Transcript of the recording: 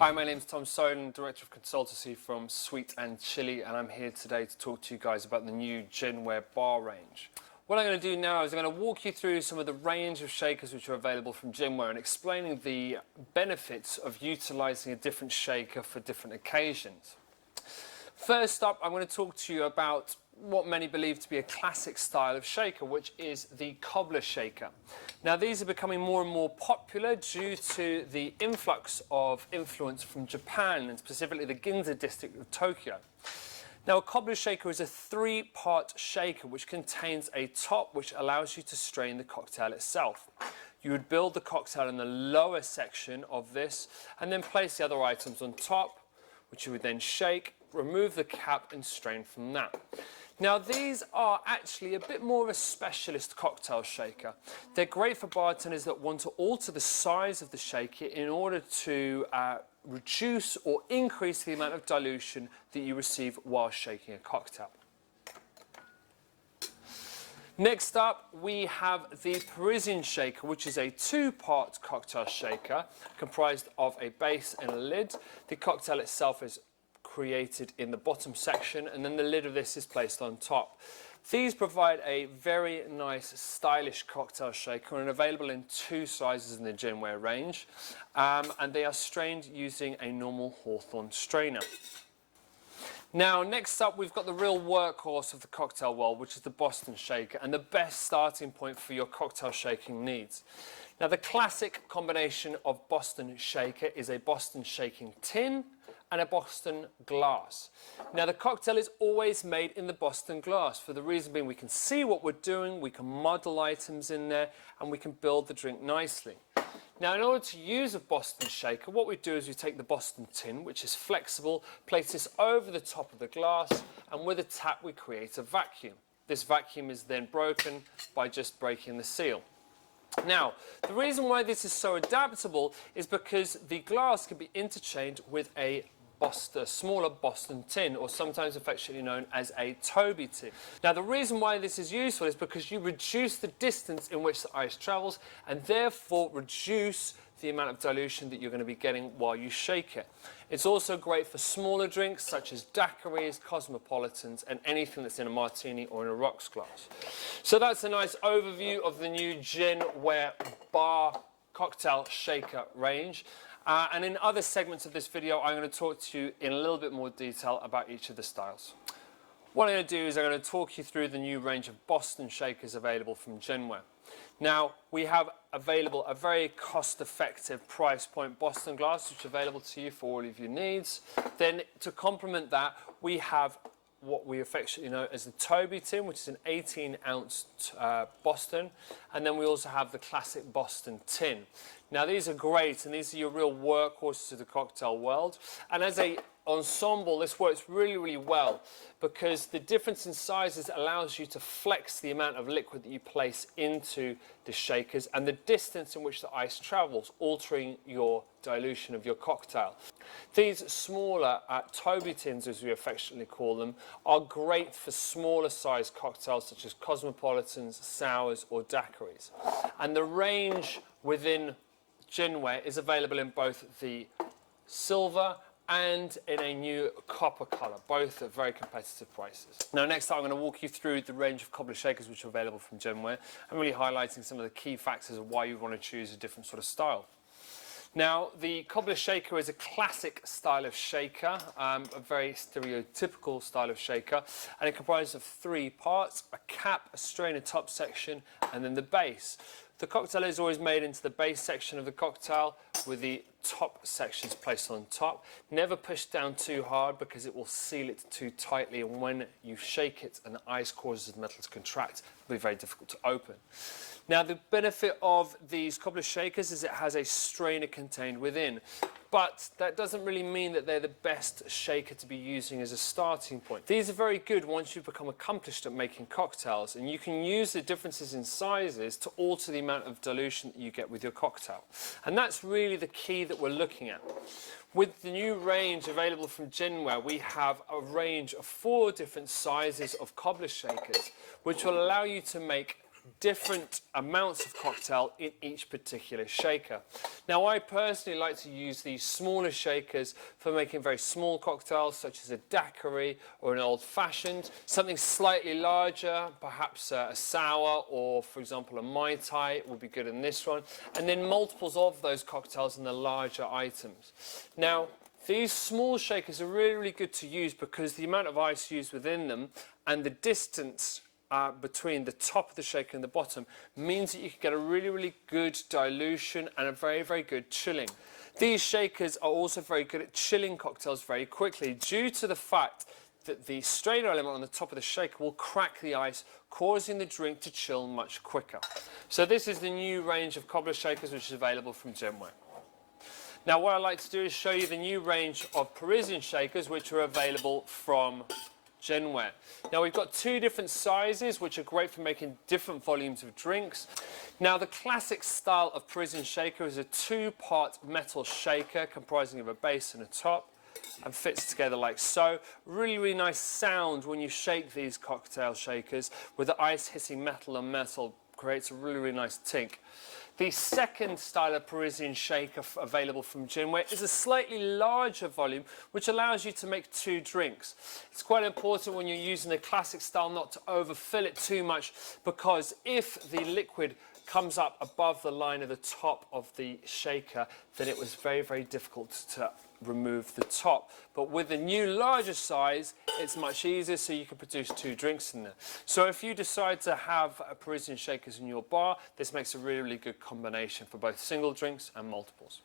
Hi, my name is Tom Soden, Director of Consultancy from Sweet and Chilli, and I'm here today to talk to you guys about the new Genware bar range. What I'm going to do now is I'm going to walk you through some of the range of shakers which are available from Genware and explaining the benefits of utilising a different shaker for different occasions. First up, I'm going to talk to you about what many believe to be a classic style of shaker, which is the Cobbler Shaker. Now, these are becoming more and more popular due to the influx of influence from Japan, and specifically the Ginza district of Tokyo. Now, a Cobbler Shaker is a three-part shaker which contains a top which allows you to strain the cocktail itself. You would build the cocktail in the lower section of this and then place the other items on top, which you would then shake, remove the cap and strain from that. Now, these are actually a bit more of a specialist cocktail shaker. They're great for bartenders that want to alter the size of the shaker in order to reduce or increase the amount of dilution that you receive while shaking a cocktail. Next up, we have the Parisian Shaker, which is a two-part cocktail shaker comprised of a base and a lid. The cocktail itself is created in the bottom section, and then the lid of this is placed on top. These provide a very nice, stylish cocktail shaker and available in two sizes in the Genware range, and they are strained using a normal Hawthorne strainer. Now, next up, we've got the real workhorse of the cocktail world, which is the Boston Shaker, and the best starting point for your cocktail shaking needs. Now, the classic combination of Boston Shaker is a Boston shaking tin and a Boston glass. Now, the cocktail is always made in the Boston glass for the reason being we can see what we're doing, we can model items in there, and we can build the drink nicely. Now, in order to use a Boston Shaker, what we do is we take the Boston tin, which is flexible, place this over the top of the glass, and with a tap we create a vacuum. This vacuum is then broken by just breaking the seal. Now, the reason why this is so adaptable is because the glass can be interchanged with a smaller Boston tin, or sometimes affectionately known as a Toby tin. Now, the reason why this is useful is because you reduce the distance in which the ice travels and therefore reduce the amount of dilution that you're going to be getting while you shake it. It's also great for smaller drinks such as daiquiris, cosmopolitans, and anything that's in a martini or in a rocks glass. So that's a nice overview of the new Genware Bar Cocktail Shaker range. And in other segments of this video, I'm going to talk to you in a little bit more detail about each of the styles. What I'm going to do is I'm going to talk you through the new range of Boston Shakers available from Genware. Now, we have available a very cost-effective price point Boston glass, which is available to you for all of your needs. Then, to complement that, we have what we affectionately know as the Toby tin, which is an 18-ounce Boston, and then we also have the classic Boston tin. Now, these are great, and these are your real workhorses of the cocktail world. And as an ensemble, this works really, really well because the difference in sizes allows you to flex the amount of liquid that you place into the shakers and the distance in which the ice travels, altering your dilution of your cocktail. These smaller Toby tins, as we affectionately call them, are great for smaller size cocktails such as cosmopolitans, sours, or daiquiris. And the range within Genware is available in both the silver and in a new copper colour, both at very competitive prices. Now, next up, I'm going to walk you through the range of Cobbler Shakers which are available from Genware and really highlighting some of the key factors of why you want to choose a different sort of style. Now, the Cobbler Shaker is a classic style of shaker, a very stereotypical style of shaker, and it comprises of three parts: a cap, a strainer top section, and then the base. The cocktail is always made into the base section of the cocktail with the top sections placed on top. Never pushed down too hard because it will seal it too tightly, and when you shake it and the ice causes the metal to contract, it will be very difficult to open. Now, the benefit of these Cobbler Shakers is it has a strainer contained within, but that doesn't really mean that they're the best shaker to be using as a starting point. These are very good once you've become accomplished at making cocktails, and you can use the differences in sizes to alter the amount of dilution that you get with your cocktail. And that's really the key that we're looking at. With the new range available from Genware, we have a range of 4 different sizes of Cobbler Shakers, which will allow you to make different amounts of cocktail in each particular shaker. Now, I personally like to use these smaller shakers for making very small cocktails, such as a daiquiri or an old-fashioned. Something slightly larger, perhaps a sour or, for example, a Mai Tai would be good in this one. And then multiples of those cocktails in the larger items. Now, these small shakers are really, really good to use because the amount of ice used within them and the distance between the top of the shaker and the bottom means that you can get a really, really good dilution and a very, very good chilling. These shakers are also very good at chilling cocktails very quickly due to the fact that the strainer element on the top of the shaker will crack the ice, causing the drink to chill much quicker. So this is the new range of Cobbler Shakers which is available from Genware. Now what I'd like to do is show you the new range of Parisian Shakers which are available from Genware. Now we've got two different sizes which are great for making different volumes of drinks. Now the classic style of Parisian Shaker is a two-part metal shaker comprising of a base and a top and fits together like so. Really, really nice sound when you shake these cocktail shakers with the ice hitting metal and metal, creates a really, really nice tink. The second style of Parisian shaker available from Genware is a slightly larger volume which allows you to make two drinks. It's quite important when you're using the classic style not to overfill it too much, because if the liquid comes up above the line of the top of the shaker, then it was very, very difficult to remove the top. But with the new larger size, it's much easier, so you can produce two drinks in there. So if you decide to have Parisian Shakers in your bar, this makes a really, really good combination for both single drinks and multiples.